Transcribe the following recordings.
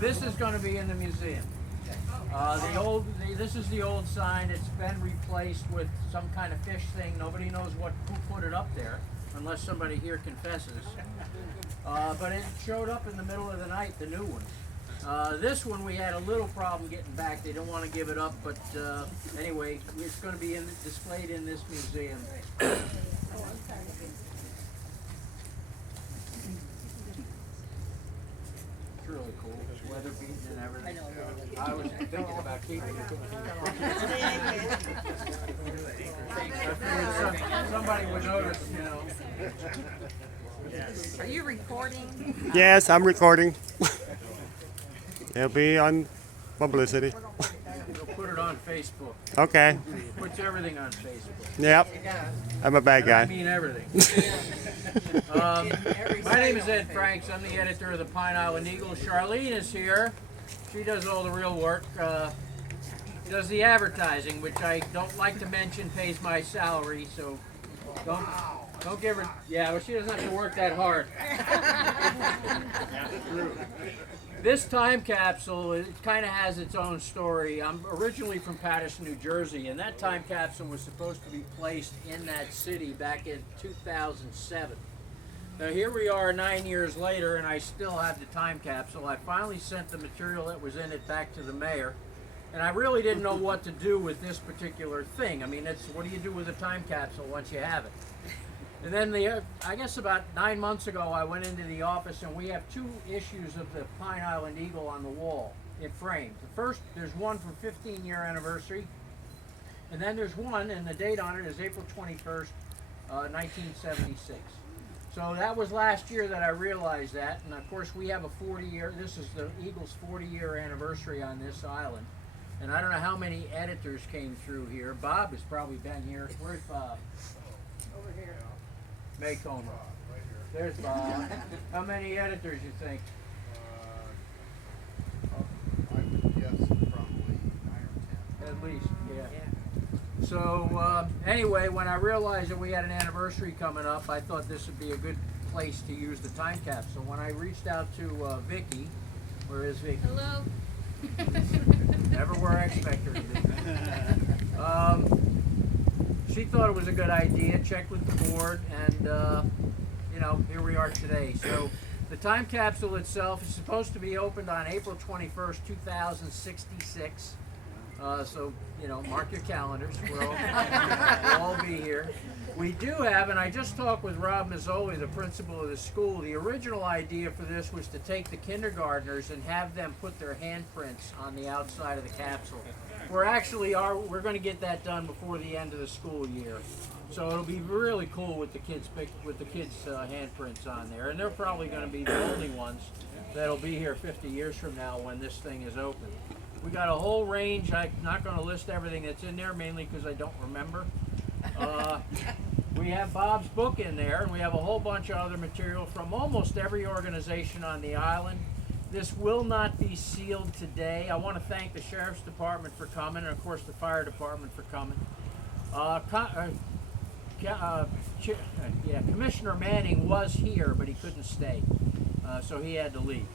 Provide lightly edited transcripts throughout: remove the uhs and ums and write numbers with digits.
This is going to be in the museum. This is the old sign. It's been replaced with some kind of fish thing. Nobody knows who put it up there, unless somebody here confesses. But it showed up in the middle of the night, the new one. This one we had a little problem getting back. They don't want to give it up, but anyway, it's going to be displayed in this museum. It's really cool. Weather beaten and everything. I was thinking about keeping it. I figured somebody would notice, you know. Are you recording? Yes, I'm recording. It'll be on publicity. We'll put it on Facebook. Okay. Puts everything on Facebook. Yep. I'm a bad I guy. mean everything. My name is Ed Franks. I'm the editor of the Pine Island Eagle. Charlene is here. She does all the real work. Does the advertising, which I don't like to mention pays my salary, so don't give her. Yeah, well, she doesn't have to work that hard. This time capsule, it kind of has its own story. I'm originally from Paterson, New Jersey, and that time capsule was supposed to be placed in that city back in 2007. Now here we are 9 years later, and I still have the time capsule. I finally sent the material that was in it back to the mayor, and I really didn't know what to do with this particular thing. I mean, what do you do with a time capsule once you have it? And then I guess about 9 months ago, I went into the office, and we have 2 issues of the Pine Island Eagle on the wall in frames. The first, there's one for 15-year anniversary, and then there's one, and the date on it is April 21st, 1976. So that was last year that I realized that, and of course we have a 40-year, this is the Eagle's 40-year anniversary on this island. And I don't know how many editors came through here. Bob has probably been here. Where's Bob? Over here. Maycomber. There's Bob. How many editors you think? I would guess probably 9 or 10. At least, yeah. So anyway, when I realized that we had an anniversary coming up, I thought this would be a good place to use the time capsule. When I reached out to Vicky, where is Vicky? Hello. Never where I expect her to be. She thought it was a good idea, checked with the board, and you know, here we are today. So the time capsule itself is supposed to be opened on April 21st, 2066. So, you know, mark your calendars. We'll all be here. We do have, and I just talked with Rob Mazzoli, the principal of the school. The original idea for this was to take the kindergartners and have them put their handprints on the outside of the capsule. We're going to get that done before the end of the school year. So it'll be really cool with the kids' handprints on there, and they're probably going to be the only ones that'll be here 50 years from now when this thing is open. We got a whole range. I'm not going to list everything that's in there, mainly because I don't remember. We have Bob's book in there, and we have a whole bunch of other material from almost every organization on the island. This will not be sealed today. I want to thank the Sheriff's Department for coming, and of course the Fire Department for coming. Commissioner Manning was here, but he couldn't stay, so he had to leave.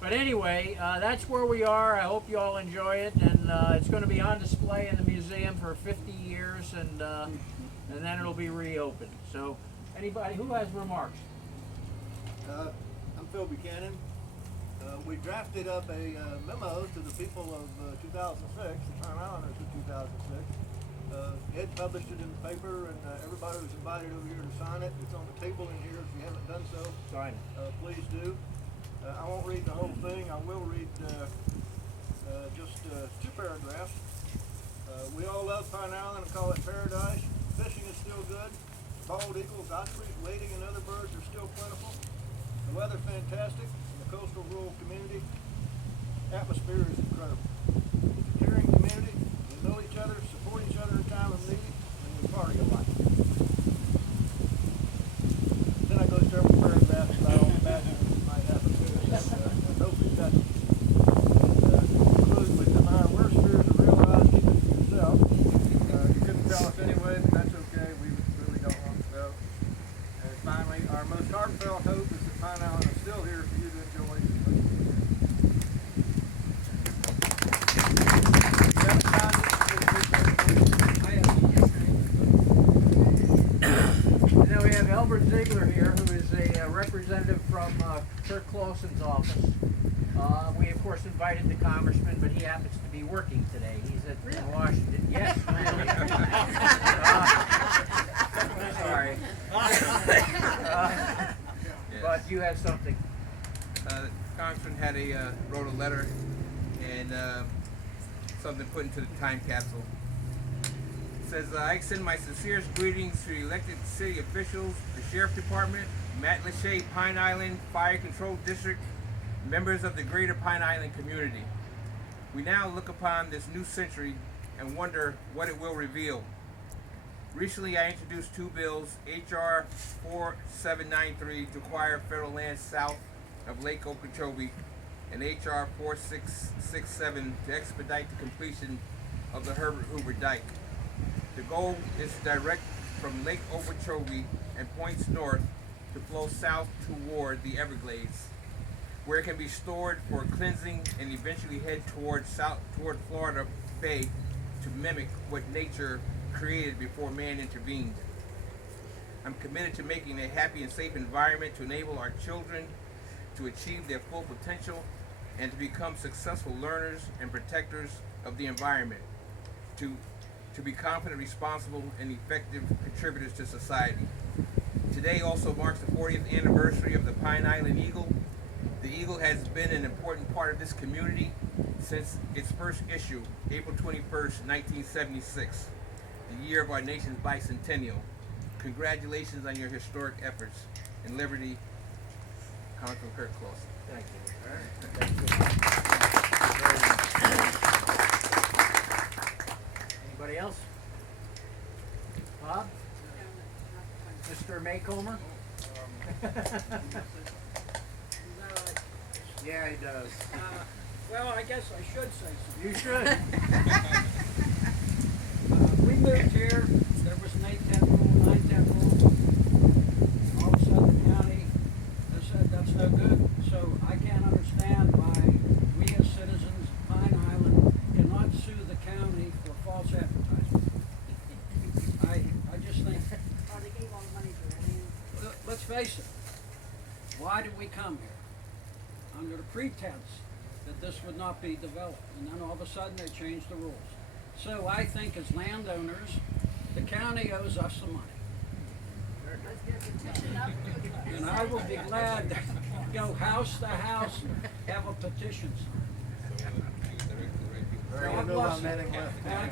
But anyway, that's where we are. I hope you all enjoy it, and it's going to be on display in the museum for 50 years, and then it'll be reopened. So, anybody who has remarks? I'm Phil Buchanan. We drafted up a memo to the people of 2006, the Pine Islanders of 2006. Ed published it in the paper, and everybody was invited over here to sign it. It's on the table in here. If you haven't done so, Sign it. Please do. I won't read the whole thing. I will read just 2 paragraphs. We all love Pine Island and call it paradise. Fishing is still good. Bald eagle, godfrey, wading, and other birds are still plentiful. The weather fantastic. And the coastal rural community atmosphere is incredible. It's a caring community. We know each other, support each other in time of need, and we party a lot. Then I go to several paragraphs about all the bad things that might happen to us. Hopefully that concludes with our worst fears are realized. Keep it to yourself. You couldn't tell us anyway, but that's okay. We really don't want to know. And finally, our most heartfelt hope is that Pine Island is still here for you to enjoy. Kirk Clausen's office. We of course invited the congressman, but he happens to be working today. He's in Washington. Yes, really. Sorry. But you have something. The congressman had wrote a letter and something put into the time capsule. It says, I extend my sincerest greetings to elected city officials, the Sheriff Department, Matt Lachey Pine Island Fire Control District, members of the greater Pine Island community. We now look upon this new century and wonder what it will reveal. Recently, I introduced two bills, H.R. 4793 to acquire federal land south of Lake Okeechobee, and H.R. 4667 to expedite the completion of the Herbert Hoover Dike. The goal is to direct from Lake Okeechobee and points north to flow south toward the Everglades, where it can be stored for cleansing and eventually head toward Florida Bay to mimic what nature created before man intervened. I'm committed to making a happy and safe environment to enable our children to achieve their full potential and to become successful learners and protectors of the environment, to be confident, responsible, and effective contributors to society. Today also marks the 40th anniversary of the Pine Island Eagle. The Eagle has been an important part of this community since its first issue, April 21st, 1976, the year of our nation's bicentennial. Congratulations on your historic efforts in liberty. Congressman Kirk Clausen. Thank you. Thank you. Anybody else? Bob? Mr. Maycomer? Yeah, he does. Well, I guess I should say something. You should. We moved here, there was an 8-10 rule, 9-10 rule. All of a sudden the county has said that's no good, so I can't understand why we as citizens of Pine Island cannot sue the county for false advertising. I just think, let's face it, why did we come here? Under the pretense that this would not be developed, and then all of a sudden they changed the rules. So I think as landowners, the county owes us some money. And I will be glad to go house to house and have a petition signed. God bless you. And I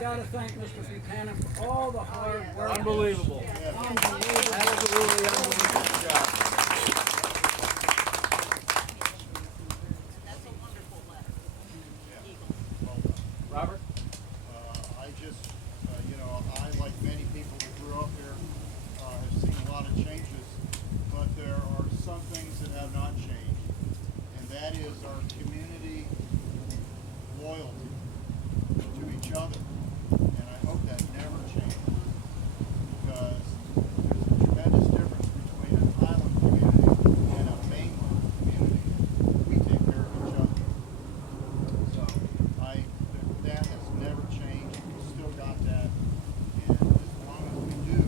gotta thank Mr. Buchanan for all the hard work. Unbelievable. Unbelievable. Absolutely unbelievable job. Robert? I just, I, like many people who grew up here, have seen a lot of changes, but there are some things that have not changed, and that is our community loyalty to each other, and I hope that never changes, because there's a tremendous difference between an island community and a mainland community. We take care of each other. So that has never changed. We've still got that. And as long as we do,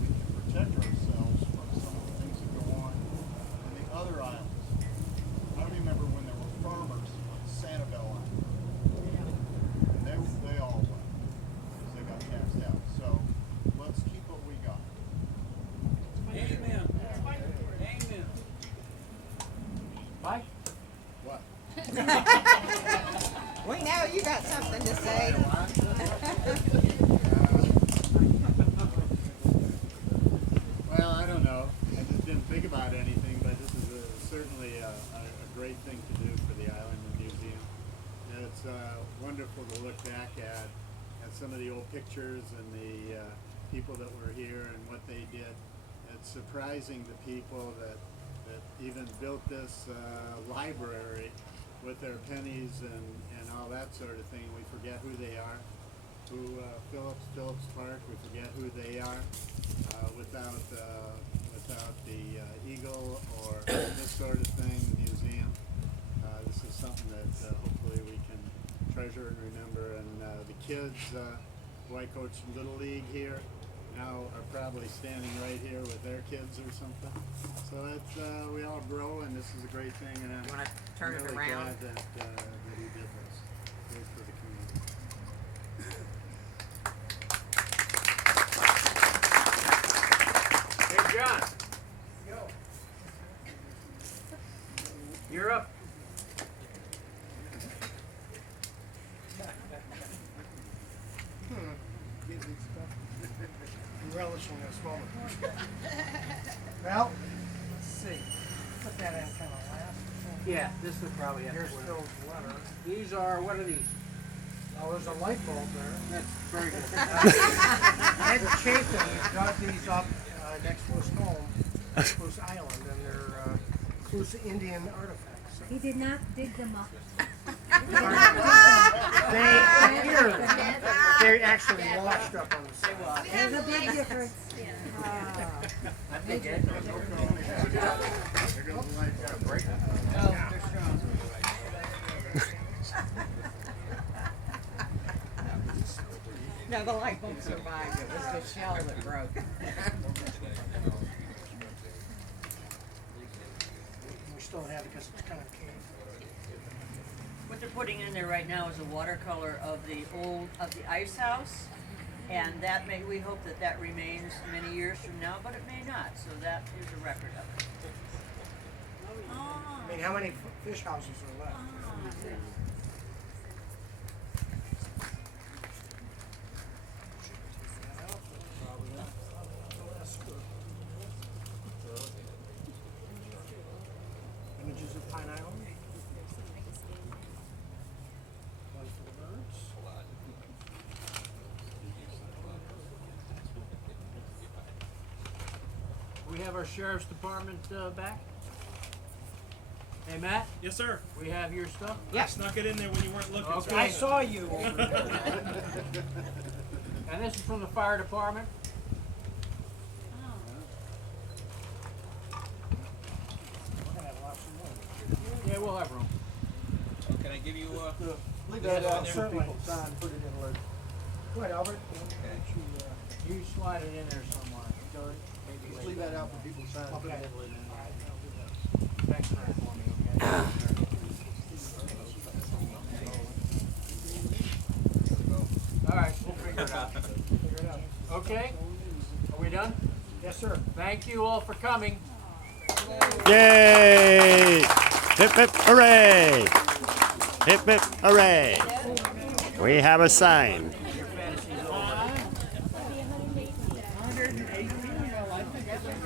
we can protect ourselves from some of the things that go on in the other islands. I remember when there were farmers on Sanibel Island. And they all went because they got taxed out. So let's keep what we got. Amen. Amen. Mike? What? We know you got something to say. Well, I don't know. I just didn't think about anything, but this is certainly a great thing to do for the island and museum. And it's wonderful to look back at some of the old pictures and the people that were here and what they did. It's surprising the people that even built this library with their pennies and all that sort of thing. We forget who they are. Phillips Park, we forget who they are without the Eagle or this sort of thing, the museum. This is something that hopefully we can treasure and remember. And the kids who I coach Little League here, now are probably standing right here with their kids or something. So it's, we all grow, and this is a great thing, and I'm You wanna turn it really around? glad that he did this. Great for the community. Hey, John. You're up. Relishing this moment. Well, let's see. Put that in kind of last. Yeah, this would probably have Here's to win. Phil's letter. These are, what are these? Oh, there's a light bulb there. That's very good. Ed Chapin dug these up next to his home, Spruce Island, and they're Spruce Indian artifacts. He did not dig them up. They appear, they're actually washed up on the side. There's a big difference. I think Ed knows. There goes the light bulb. No, the light bulb survived. It was the shell that broke. We still have it because it's kind of caved. What they're putting in there right now is a watercolor of the ice house, and that we hope that remains many years from now, but it may not. So that is a record of it. I mean, how many fish houses are left? Images of Pine Island. One for the birds. We have our sheriff's department back. Hey, Matt, Yes, sir. we have your stuff. I snuck it in there when you weren't looking. Okay. I saw you over there. And this is from the fire department. We're gonna have lots of more. Yeah, we'll have room. Can I give you Leave that out for certainly. people to sign, put it in later. Go ahead, Albert. You slide it in there somewhere. Maybe Just leave that out for people to sign, put it in later. Thanks for that for me, okay? All right, we'll figure it out. Figure it out. Okay, are we done? Yes, sir. Thank you all for coming. Yay! Hip hip hooray! Hip hip hooray! We have a sign.